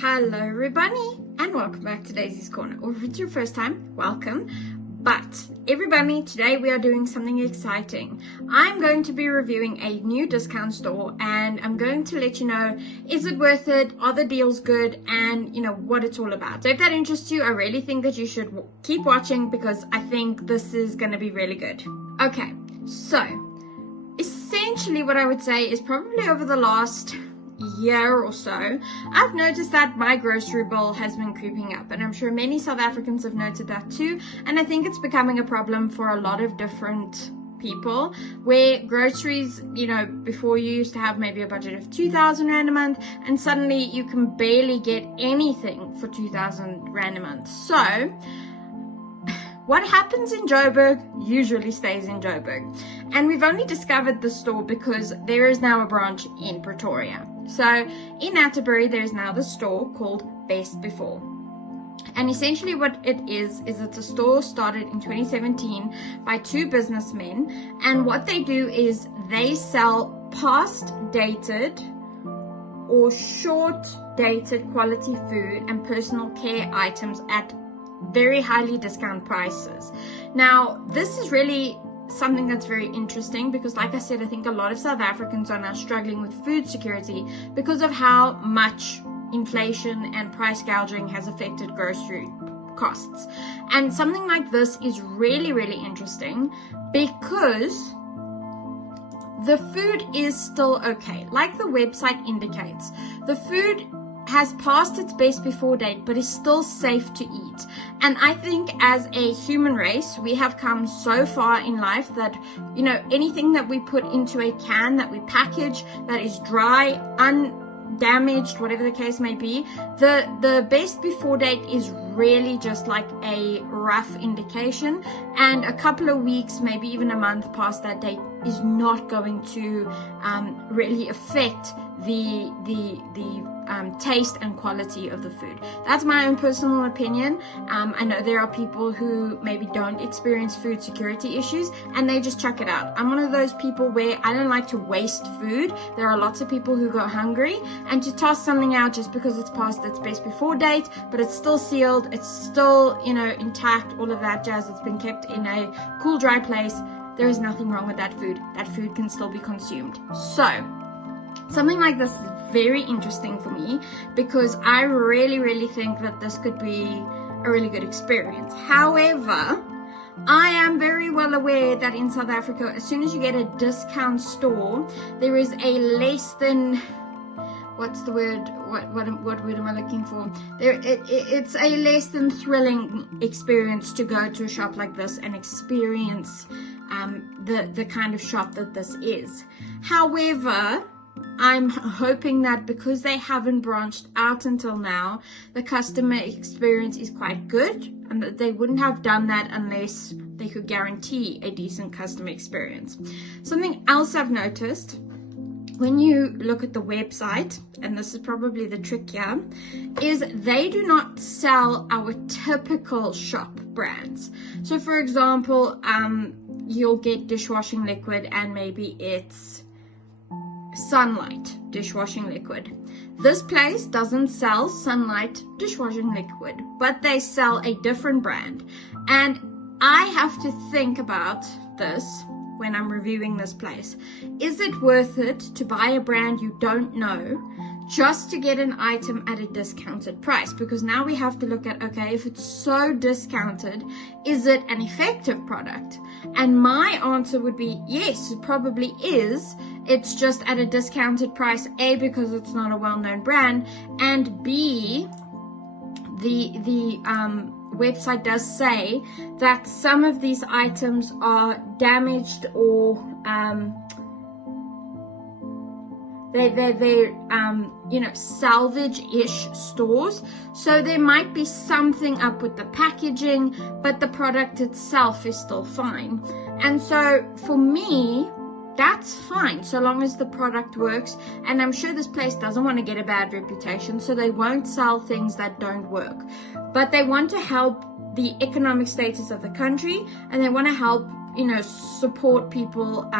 Hello everybody and welcome back to Daisy's Corner, or if it's your first time, welcome. But everybody, today we are doing something exciting. I'm going to be reviewing a new discount store and I'm going to let you know, is it worth it, are the deals good, and you know what it's all about. So if that interests you, I really think that you should keep watching because I think this is going to be really good. Okay, so essentially what I would say is probably over the last year or so, I've noticed that my grocery bill has been creeping up, and I'm sure many South Africans have noted that too. And I think it's becoming a problem for a lot of different people, where groceries, you know, before you used to have maybe a budget of 2,000 Rand a month, and suddenly you can barely get anything for 2,000 Rand a month. So what happens in Joburg usually stays in Joburg. And we've only discovered the store because there is now a branch in Pretoria. So in Atterbury, there's now the store called Best Before. And essentially what it is it's a store started in 2017 by two businessmen. And what they do is they sell past dated or short dated quality food and personal care items at very highly discount prices. Now, this is really something that's very interesting because, like I said, I think a lot of South Africans are now struggling with food security because of how much inflation and price gouging has affected grocery costs. And something like this is really, really interesting because the food is still okay. Like the website indicates, the food has passed its best before date but is still safe to eat. And I think as a human race, we have come so far in life that, you know, anything that we put into a can, that we package, that is dry, undamaged, whatever the case may be, the best before date is really just like a rough indication, and a couple of weeks, maybe even a month past that date is not going to really affect the taste and quality of the food. That's my own personal opinion. I know there are people who maybe don't experience food security issues and they just chuck it out. I'm one of those people where I don't like to waste food. There are lots of people who go hungry, and to toss something out just because it's past its best before date but it's still sealed, it's still, you know, intact, all of that jazz, it's been kept in a cool, dry place, there is nothing wrong with that food. That food can still be consumed. So something like this is very interesting for me because I really, really think that this could be a really good experience. However, I am very well aware that in South Africa, as soon as you get a discount store, there is a less than, what's the word? What word am I looking for? It's a less than thrilling experience to go to a shop like this and experience the kind of shop that this is. However, I'm hoping that because they haven't branched out until now, the customer experience is quite good, and that they wouldn't have done that unless they could guarantee a decent customer experience. Something else I've noticed when you look at the website, and this is probably the trick here, is they do not sell our typical shop brands. So for example, you'll get dishwashing liquid and maybe it's Sunlight dishwashing liquid. This place doesn't sell Sunlight dishwashing liquid, but they sell a different brand. And I have to think about this when I'm reviewing this place. Is it worth it to buy a brand you don't know just to get an item at a discounted price? Because now we have to look at, okay, if it's so discounted, is it an effective product? And my answer would be yes, it probably is. It's just at a discounted price, A, because it's not a well-known brand, and B, the website does say that some of these items are damaged or they're you know, salvage-ish stores, so there might be something up with the packaging, but the product itself is still fine. And so for me, that's fine so long as the product works. And I'm sure this place doesn't want to get a bad reputation, so they won't sell things that don't work, but they want to help the economic status of the country, and they want to help support people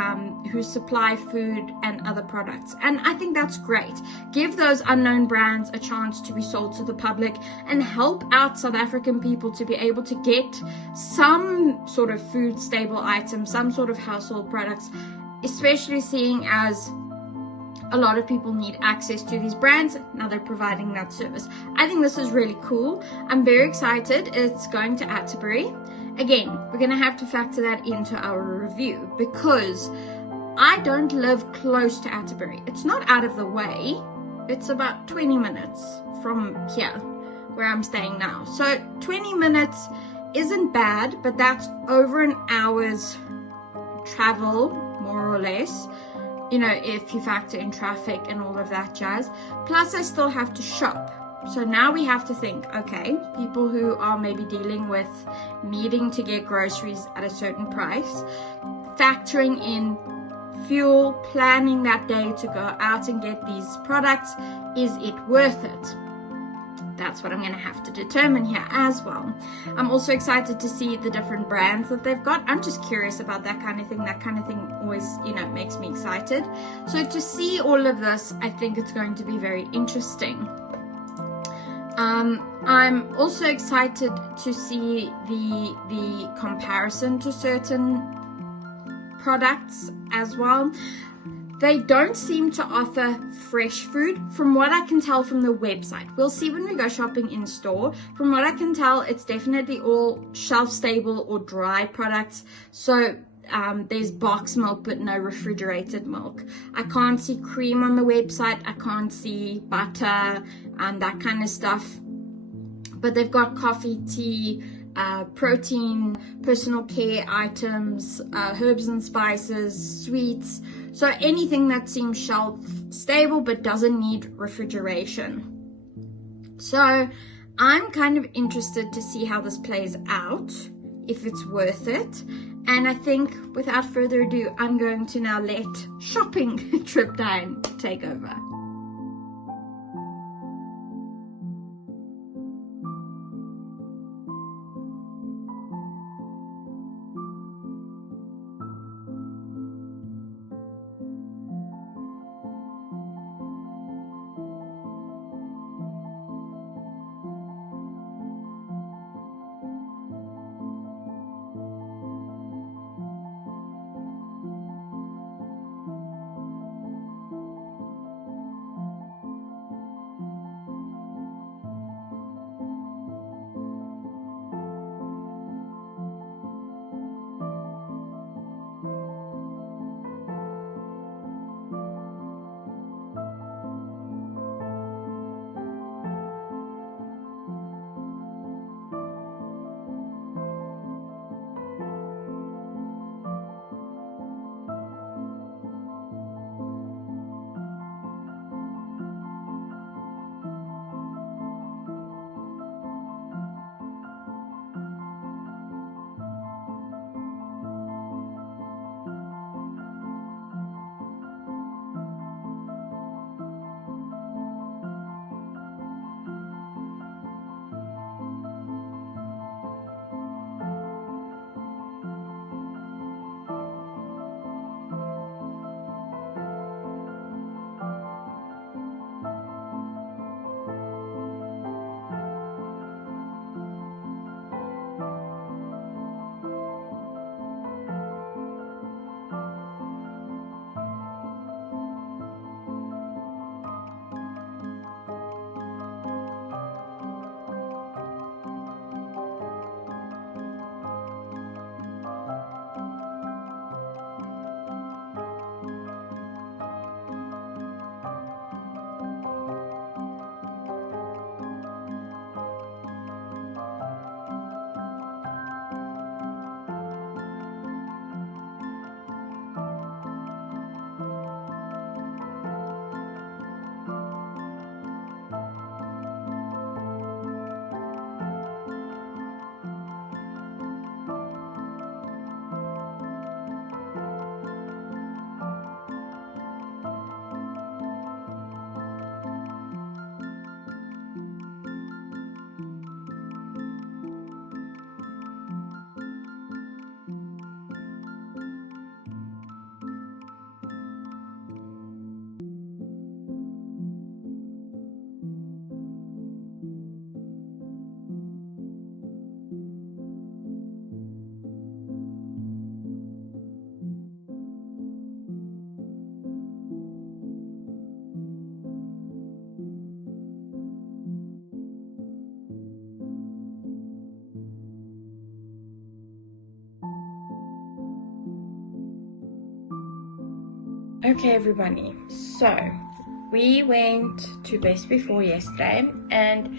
who supply food and other products. And I think that's great. Give those unknown brands a chance to be sold to the public and help out South African people to be able to get some sort of food staple item, some sort of household products, especially seeing as a lot of people need access to these brands. Now they're providing that service. I think this is really cool. I'm very excited. It's going to Atterbury. Again, we're going to have to factor that into our review because I don't live close to Atterbury. It's not out of the way. It's about 20 minutes from here where I'm staying now. So 20 minutes isn't bad, but that's over an hour's travel, more or less, if you factor in traffic and all of that jazz. Plus I still have to shop. So now we have to think, okay, people who are maybe dealing with needing to get groceries at a certain price, factoring in fuel, planning that day to go out and get these products, is it worth it? That's what I'm going to have to determine here as well. I'm also excited to see the different brands that they've got. I'm just curious about that kind of thing. That kind of thing always, makes me excited. So to see all of this, I think it's going to be very interesting. I'm also excited to see the comparison to certain products as well. They don't seem to offer fresh food from what I can tell from the website. We'll see when we go shopping in store. From what I can tell, it's definitely all shelf stable or dry products. So there's box milk but no refrigerated milk. I can't see cream on the website. I can't see butter and that kind of stuff. But they've got coffee, tea, protein, personal care items, herbs and spices, sweets. So anything that seems shelf stable but doesn't need refrigeration. So I'm kind of interested to see how this plays out, if it's worth it. And I think without further ado, I'm going to now let shopping trip time take over. Okay, everybody, so we went to Best Before yesterday, and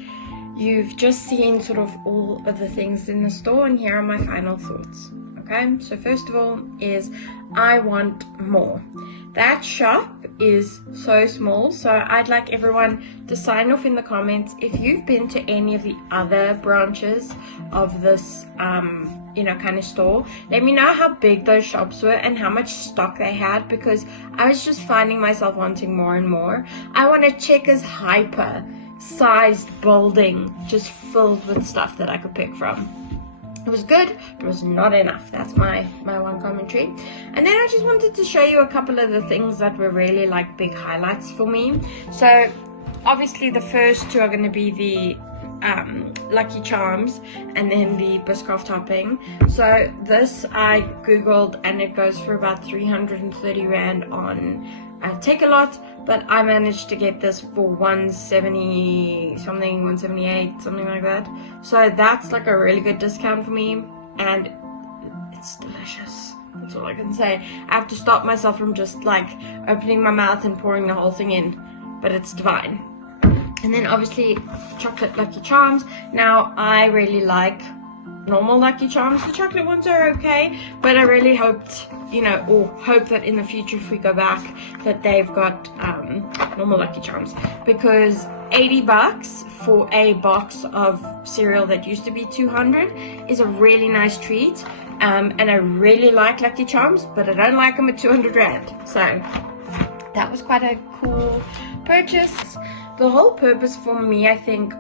you've just seen sort of all of the things in the store, and here are my final thoughts. Okay, so first of all is I want more. That shop is so small, so I'd like everyone to sign off in the comments if you've been to any of the other branches of this kind of store. Let me know how big those shops were and how much stock they had, because I was just finding myself wanting more and more. I want a Checkers hyper sized building just filled with stuff that I could pick from. It was good, but it was not enough. That's my one commentary. And then I just wanted to show you a couple of the things that were really like big highlights for me. So obviously the first two are going to be the Lucky Charms and then the Biscoff topping. So this I googled and it goes for about 330 Rand on Take-A-Lot, but I managed to get this for 170 something, 178, something like that. So that's like a really good discount for me, and it's delicious. That's all I can say. I have to stop myself from just like opening my mouth and pouring the whole thing in, but it's divine. And then obviously chocolate Lucky Charms. Now I really like normal Lucky Charms. The chocolate ones are okay, but I really hoped, or hope that in the future if we go back that they've got normal Lucky Charms, because $80 for a box of cereal that used to be 200 is a really nice treat. And I really like Lucky Charms, but I don't like them at 200 Rand. So that was quite a cool purchase. The whole purpose for me, I think,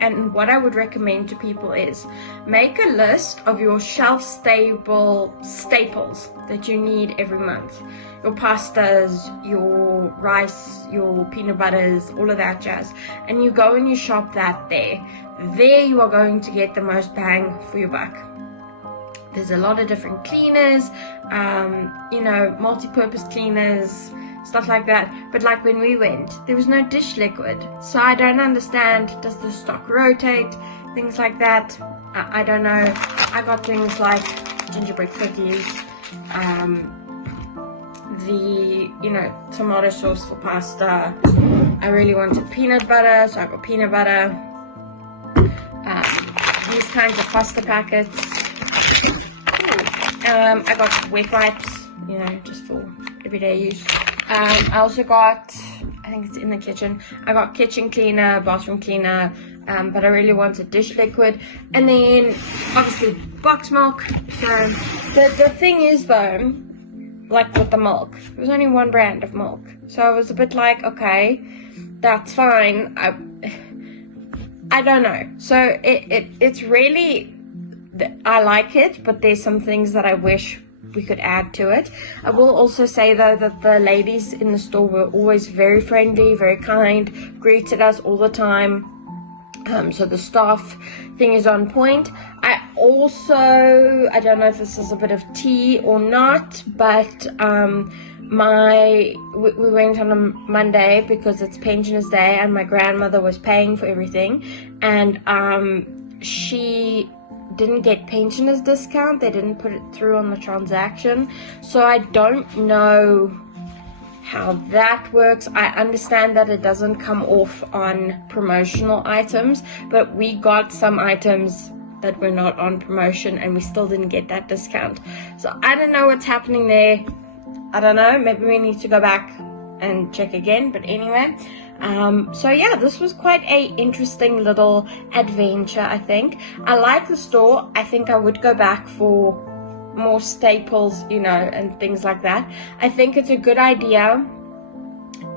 and what I would recommend to people is make a list of your shelf-stable staples that you need every month. Your pastas, your rice, your peanut butters, all of that jazz. And you go and you shop that there. There you are going to get the most bang for your buck. There's a lot of different cleaners, multi-purpose cleaners, stuff like that. But like when we went, there was no dish liquid, so I don't understand, does the stock rotate, things like that. I don't know. I got things like gingerbread cookies, the tomato sauce for pasta. I really wanted peanut butter, so I got peanut butter. These kinds of pasta packets. I got wet wipes, just for everyday use. I also got, I think it's in the kitchen, I got kitchen cleaner, bathroom cleaner, but I really wanted dish liquid. And then obviously box milk. So the thing is though, like with the milk, there was only one brand of milk, so I was a bit like, okay, that's fine. I don't know. So it's really, I like it, but there's some things that I wish we could add to it. I will also say though that the ladies in the store were always very friendly, very kind, greeted us all the time. So the staff thing is on point. I don't know if this is a bit of tea or not, but we went on a Monday because it's Pensioners Day and my grandmother was paying for everything, and she didn't get pensioners discount. They didn't put it through on the transaction, so I don't know how that works. I understand that it doesn't come off on promotional items, but we got some items that were not on promotion and we still didn't get that discount. So I don't know what's happening there. I don't know, maybe we need to go back and check again, but anyway. So yeah, this was quite a interesting little adventure, I think. I like the store. I think I would go back for more staples, and things like that. I think it's a good idea.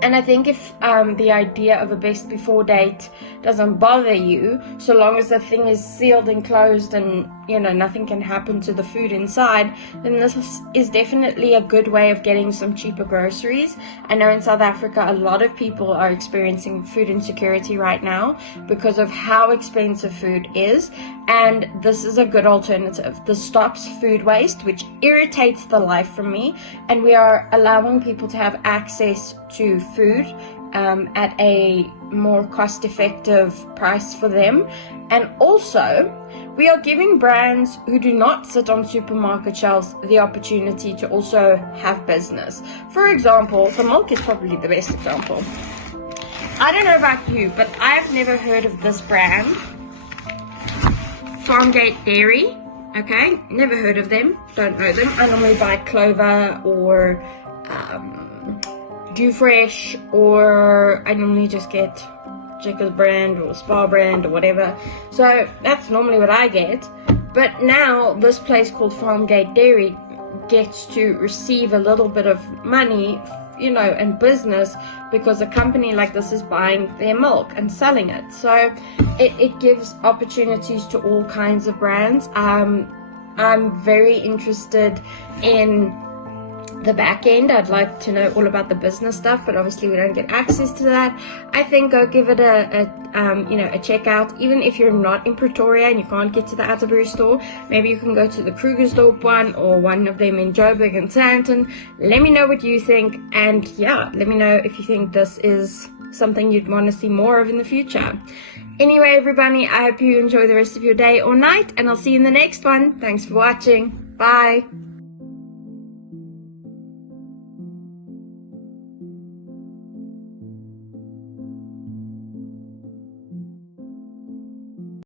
And I think if the idea of a best before date doesn't bother you, so long as the thing is sealed and closed and nothing can happen to the food inside, then this is definitely a good way of getting some cheaper groceries. I know in South Africa a lot of people are experiencing food insecurity right now because of how expensive food is, and this is a good alternative. This stops food waste, which irritates the life from me, and we are allowing people to have access to food at a more cost-effective price for them. And also, we are giving brands who do not sit on supermarket shelves the opportunity to also have business. For example, the milk is probably the best example. I don't know about you, but I've never heard of this brand, Farmgate Dairy. Okay, never heard of them, don't know them. I normally buy Clover or Do Fresh, or I normally just get Jekyll brand or Spa brand or whatever. So that's normally what I get. But now this place called Farmgate Dairy gets to receive a little bit of money, you know, and business, because a company like this is buying their milk and selling it. So it gives opportunities to all kinds of brands. I'm very interested in the back end. I'd like to know all about the business stuff, but obviously we don't get access to that. I think go give it a check out. Even if you're not in Pretoria and you can't get to the Atterbury store, maybe you can go to the Krugersdorp one or one of them in Joburg and Sandton. Let me know what you think, and yeah, let me know if you think this is something you'd want to see more of in the future. Anyway, everybody, I hope you enjoy the rest of your day or night, and I'll see you in the next one. Thanks for watching. Bye.